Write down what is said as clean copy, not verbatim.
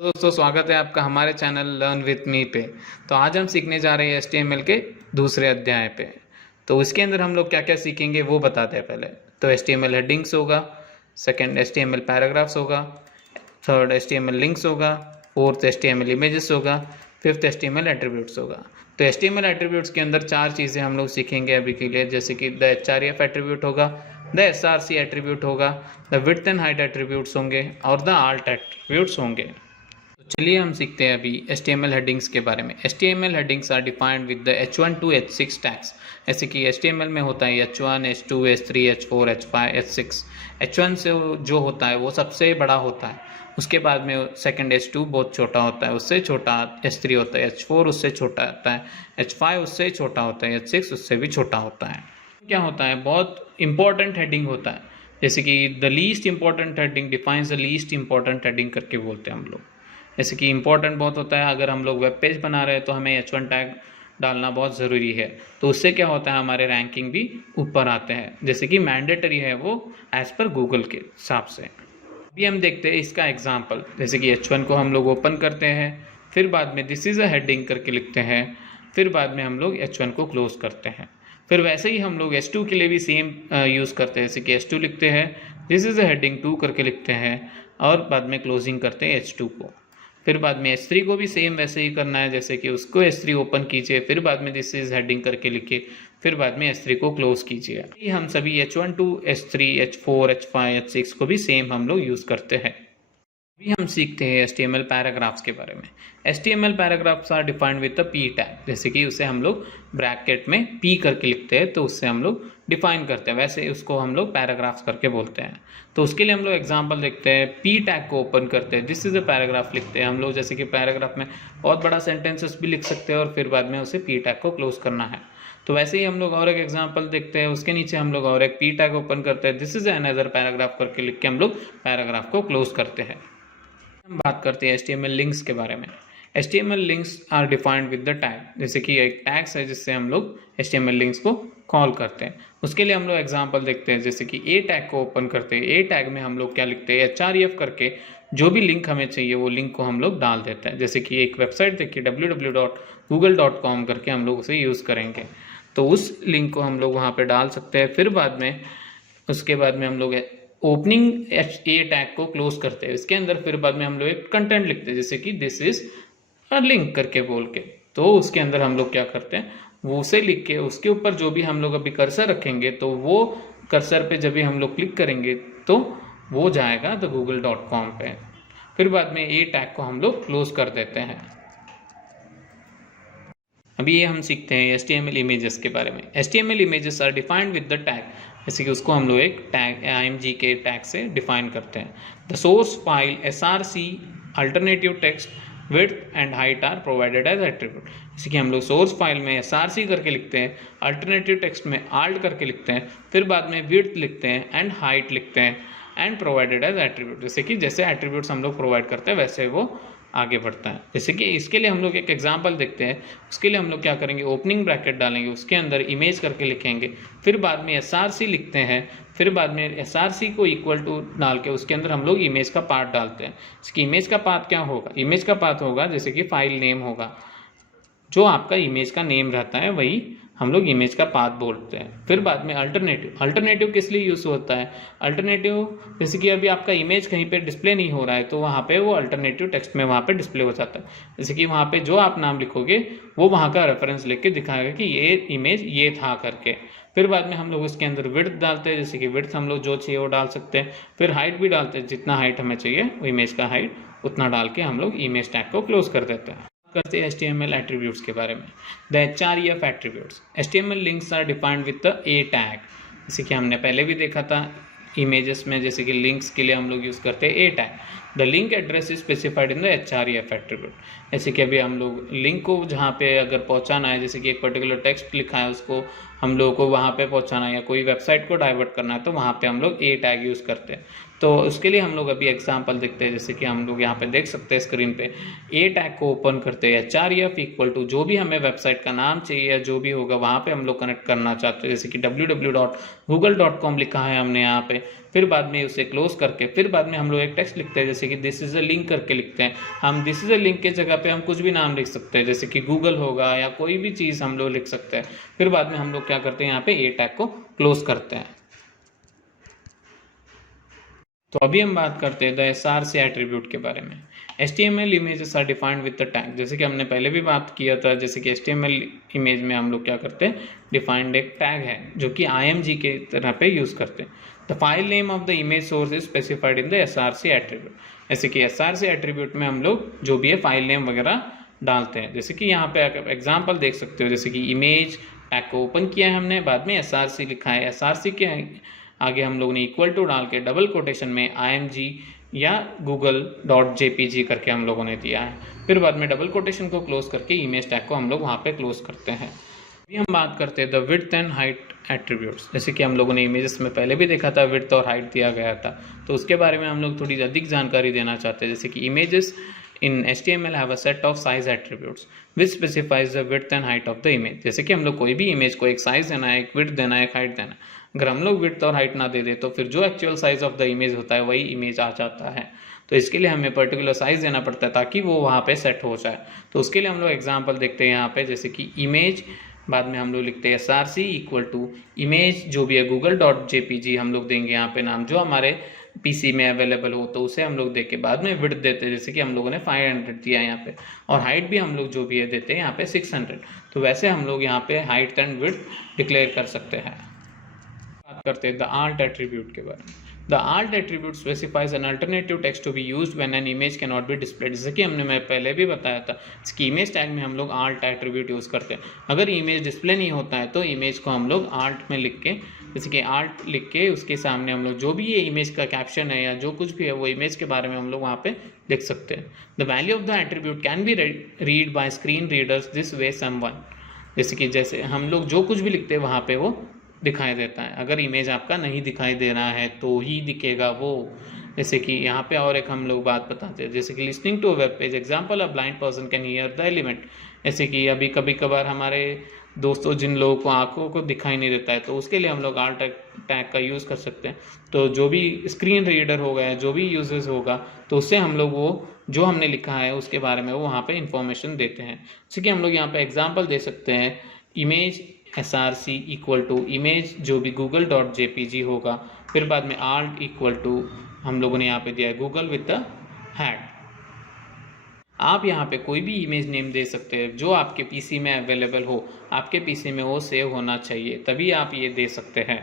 दोस्तों स्वागत है आपका हमारे चैनल लर्न विथ मी पे। तो आज हम सीखने जा रहे हैं HTML के दूसरे अध्याय पे। तो उसके अंदर हम लोग क्या क्या सीखेंगे वो बताते हैं पहले। तो HTML हेडिंग्स होगा, सेकंड HTML पैराग्राफ्स होगा, थर्ड HTML लिंक्स होगा, फोर्थ HTML इमेजेस होगा, फिफ्थ HTML एट्रीब्यूट्स होगा। तो HTML एट्रीब्यूट्स के अंदर चार चीज़ें हम लोग सीखेंगे अभी के लिए, जैसे कि द href एट्रीब्यूट होगा, द src एट्रीब्यूट होगा, the width and height attributes होंगे और द alt एट्रीब्यूट्स होंगे। चलिए हम सीखते हैं अभी HTML हेडिंग्स के बारे में। HTML headings are defined with the H1 to H6 tags. ऐसे कि HTML में होता है H1, H2, H3, H4, H5, H6। H1 से जो होता है वो सबसे बड़ा होता है, उसके बाद में सेकंड H2 बहुत छोटा होता है, उससे छोटा H3 होता है, H4 उससे छोटा होता है, H5 उससे छोटा होता है, H6 उससे भी छोटा होता है। क्या होता है, बहुत इंपॉर्टेंट हेडिंग होता है, जैसे कि the least important heading defines the least important heading करके बोलते हैं हम लोग। जैसे कि इंपॉर्टेंट बहुत होता है, अगर हम लोग वेब पेज बना रहे हैं तो हमें H1 टैग डालना बहुत ज़रूरी है, तो उससे क्या होता है हमारे रैंकिंग भी ऊपर आते हैं, जैसे कि मैंडेटरी है वो एज़ पर गूगल के हिसाब से। अभी हम देखते हैं इसका एग्जांपल। जैसे कि H1 को हम लोग ओपन करते हैं, फिर बाद में दिस इज़ अ हेडिंग करके लिखते हैं, फिर बाद में हम लोग H1 को क्लोज करते हैं। फिर वैसे ही हम लोग H2 के लिए भी सेम यूज़ करते हैं, जैसे कि H2 लिखते हैं, दिस इज़ अ हेडिंग 2 करके लिखते हैं और बाद में क्लोजिंग करते हैं H2 को। फिर बाद में H3 को भी सेम वैसे ही करना है, जैसे कि उसको H3 ओपन कीजिए, फिर बाद में दिस इज हेडिंग करके लिखिए, फिर बाद में H3 को क्लोज कीजिए। हम सभी H1 to H3, H4, H5, H6 को भी सेम हम लोग यूज़ करते हैं। अभी हम सीखते हैं HTML पैराग्राफ्स के बारे में। HTML paragraphs are defined with the P tag, जैसे कि उसे हम लोग ब्रैकेट में P करके लिखते हैं तो उससे हम लोग डिफाइन करते हैं, वैसे उसको हम लोग पैराग्राफ्स करके बोलते हैं। तो उसके लिए हम लोग एग्जांपल देखते हैं। P टैग को ओपन करते हैं, दिस इज अ पैराग्राफ लिखते हैं हम लोग, जैसे कि पैराग्राफ में बहुत बड़ा सेंटेंसेस भी लिख सकते हैं और फिर बाद में उसे P टैग को क्लोज करना है। तो वैसे ही हम लोग और एक एग्जांपल देखते हैं, उसके नीचे हम लोग और एक P टैग ओपन करते हैं, दिस इज अनदर पैराग्राफ करके लिख के हम लोग पैराग्राफ को क्लोज करते हैं। हम बात करते हैं HTML लिंक्स के बारे में। HTML links are defined with the tag, जैसे कि एक टैग्स है जिससे हम लोग HTML लिंक्स को कॉल करते हैं। उसके लिए हम लोग एग्जांपल देखते हैं, जैसे कि A टैग को ओपन करते हैं। A टैग में हम लोग क्या लिखते हैं, href करके जो भी लिंक हमें चाहिए वो लिंक को हम लोग डाल देते हैं। जैसे कि एक वेबसाइट देखिए www.google.com करके हम लोग उसे यूज़ करेंगे, तो उस लिंक को हम लोग वहाँ पर डाल सकते हैं। फिर बाद में उसके बाद में हम लोग ओपनिंग A टैग को क्लोज करते हैं, इसके अंदर फिर बाद में हम लोग एक कंटेंट लिखते हैं, जैसे कि दिस इज अ लिंक करके बोल के। तो उसके अंदर हम लोग क्या करते हैं, वो उसे लिख के उसके ऊपर जो भी हम लोग अभी कर्सर रखेंगे, तो वो कर्सर पे जब भी हम लोग क्लिक करेंगे तो वो जाएगा द google.com पे। फिर बाद में A टैग को हम लोग क्लोज कर देते हैं। अभी ये हम सीखते हैं HTML इमेजेस के बारे में। HTML images are defined with the tag, जैसे कि उसको हम लोग एक टैग img के टैग से डिफाइन करते हैं। The source file src alternative text width and height are provided as attribute, जैसे कि हम लोग सोर्स फाइल में src करके लिखते हैं, अल्टरनेटिव टेक्स्ट में alt करके लिखते हैं, फिर बाद में विड्थ लिखते हैं एंड हाइट लिखते हैं एंड प्रोवाइडेड एज एट्रीब्यूट, जैसे कि जैसे एट्रीब्यूट्स हम लोग प्रोवाइड करते हैं वैसे वो आगे बढ़ता है। जैसे कि इसके लिए हम लोग एक एग्जांपल देखते हैं। उसके लिए हम लोग क्या करेंगे, ओपनिंग ब्रैकेट डालेंगे, उसके अंदर इमेज करके लिखेंगे, फिर बाद में src लिखते हैं, फिर बाद में src को इक्वल टू डाल के उसके अंदर हम लोग इमेज का पार्ट डालते हैं। इसकी इमेज का पाथ क्या होगा, इमेज का पाथ होगा जैसे कि फाइल नेम होगा, जो आपका इमेज का नेम रहता है वही हम लोग इमेज का पाथ बोलते हैं। फिर बाद में अल्टरनेटिव किस लिए यूज़ होता है, अल्टरनेटिव जैसे कि अभी आपका इमेज कहीं पे डिस्प्ले नहीं हो रहा है तो वहाँ पे वो अल्टरनेटिव टेक्स्ट में वहाँ पे डिस्प्ले हो जाता है, जैसे कि वहाँ पे जो आप नाम लिखोगे वो वहाँ का रेफरेंस लेके दिखाएगा कि ये इमेज ये था करके। फिर बाद में हम लोग इसके अंदर विड्थ डालते हैं, जैसे कि विड्थ हम लोग जो चाहिए वो डाल सकते हैं, फिर हाइट भी डालते हैं, जितना हाइट हमें चाहिए वो इमेज का हाइट उतना डाल के हम लोग इमेज टैग को क्लोज कर देते हैं। करते हैं HTML एट्रीब्यूट्स के बारे में। The href attributes, HTML links are defined with the A tag, जैसे कि हमने पहले भी देखा था इमेजेस में, जैसे कि लिंक्स के लिए हम लोग यूज़ करते हैं A tag. The link address is specified in the href attribute, जैसे कि अभी हम लोग लिंक को जहाँ पे अगर पहुँचाना है, जैसे कि एक पर्टिकुलर टेक्स्ट लिखा है उसको हम लोगों को वहाँ पे पहुँचाना है या कोई वेबसाइट को डाइवर्ट करना है, तो वहाँ पे हम लोग A टैग यूज़ करते हैं। तो उसके लिए हम लोग अभी एग्जांपल देखते हैं, जैसे कि हम लोग यहाँ पे देख सकते हैं स्क्रीन पे। A टैग को ओपन करते हैं, href इक्वल टू जो भी हमें वेबसाइट का नाम चाहिए या जो भी होगा वहाँ पे हम लोग कनेक्ट करना चाहते हैं, जैसे कि www.google.com लिखा है हमने यहाँ पे, फिर बाद में उसे क्लोज करके फिर बाद में हम लोग एक टेक्स्ट लिखते हैं, जैसे कि दिस इज अ लिंक करके लिखते हैं। हम दिस इज अ लिंक के जगह पे हम कुछ भी नाम लिख सकते हैं, जैसे कि गूगल होगा या कोई भी चीज़ हम लोग लिख सकते हैं। फिर बाद में हम लोग क्या करते हैं, यहाँ पे ए टैग को क्लोज करते हैं। तो अभी हम बात करते हैं द एसआरसी एट्रीब्यूट के बारे में। HTML images are defined with the tag, जैसे कि हमने पहले भी बात किया था, जैसे कि HTML इमेज में हम लोग क्या करते हैं, डिफाइंड एक टैग है जो कि IMG के तरह पे यूज़ करते हैं। The file name of the image source is specified in the SRC attribute, जैसे कि SRC एट्रीब्यूट में हम लोग जो भी है फाइल नेम वगैरह डालते हैं। जैसे कि यहाँ पे एग्जाम्पल देख सकते हो, जैसे कि इमेज टैग को ओपन किया है हमने, बाद में SRC लिखा है, SRC के आगे हम लोग ने इक्वल टू डाल के डबल कोटेशन में IMG या google.jpg करके हम लोगों ने दिया है। फिर बाद में डबल कोटेशन को क्लोज करके इमेज टैग को हम लोग वहाँ पे क्लोज करते हैं। अभी हम बात करते हैं the width and height attributes, जैसे कि हम लोगों ने इमेजेस में पहले भी देखा था विड्थ और हाइट दिया गया था, तो उसके बारे में हम लोग थोड़ी अधिक जानकारी देना चाहते हैं। जैसे कि images in HTML have a set of size attributes which specifies the width and height of the image, जैसे कि हम लोग कोई भी इमेज को एक साइज देना है, एक विड्थ देना है, एक हाइट देना है। अगर हम लोग विड्थ और हाइट ना दे दे तो फिर जो actual size of the image होता है वही इमेज आ जाता है। तो इसके लिए हमें पर्टिकुलर साइज देना पड़ता है ताकि वो वहाँ पे सेट हो जाए। तो उसके लिए हम लोग एग्जाम्पल देखते हैं यहाँ पे, जैसे कि इमेज बाद में हम लोग लिखते हैं SRC इक्वल टू इमेज जो भी है google.jpg हम लोग देंगे यहाँ पे नाम जो हमारे पीसी में अवेलेबल हो, तो उसे हम लोग देख के बाद में विड्थ देते हैं, जैसे कि हम लोगों ने 500 दिया है यहाँ पे, और हाइट भी हम लोग जो भी है देते हैं यहाँ पे 600। तो वैसे हम लोग यहाँ पे हाइट एंड विड्थ डिक्लेयर कर सकते हैं। बात करते हैं द आल्ट एट्रीब्यूट के बारे में। The alt attribute specifies an alternative text to be used when an image can not be displayed, जैसे कि हमने मैं पहले भी बताया था, इसकी इमेज टैग में हम लोग आल्ट एट्रीब्यूट यूज़ करते हैं। अगर इमेज डिस्प्ले नहीं होता है तो इमेज को हम लोग आल्ट में लिख के, जैसे कि आल्ट लिख के उसके सामने हम लोग जो भी ये इमेज का कैप्शन है या जो कुछ भी है वो इमेज के बारे में हम लोग वहाँ पे लिख सकते हैं। The value of the attribute can be read by screen readers this way someone, जैसे कि जैसे हम लोग जो कुछ भी लिखते हैं वहाँ पे वो दिखाई देता है। अगर इमेज आपका नहीं दिखाई दे रहा है तो ही दिखेगा वो। जैसे कि यहाँ पे और एक हम लोग बात बताते हैं, जैसे कि listening to a web page example a blind person can hear the element, जैसे कि अभी कभी कभार हमारे दोस्तों जिन लोगों को आंखों को दिखाई नहीं देता है तो उसके लिए हम लोग आल्ट टैग का यूज़ कर सकते हैं। तो जो भी स्क्रीन रीडर होगा या जो भी यूजर्स होगा तो उससे हम लोग वो जो हमने लिखा है उसके बारे में वो वहाँ पे इंफॉर्मेशन देते हैं। जैसे कि हम लोग यहाँ पे एग्जांपल दे सकते हैं, image SRC equal to image जो भी google.jpg होगा, फिर बाद में आल्ट इक्वल टू हम लोगों ने यहाँ पे दिया है गूगल विद द हैट। आप यहाँ पे कोई भी इमेज नेम दे सकते हैं जो आपके पीसी में अवेलेबल हो, आपके पीसी में वो सेव होना चाहिए तभी आप ये दे सकते हैं।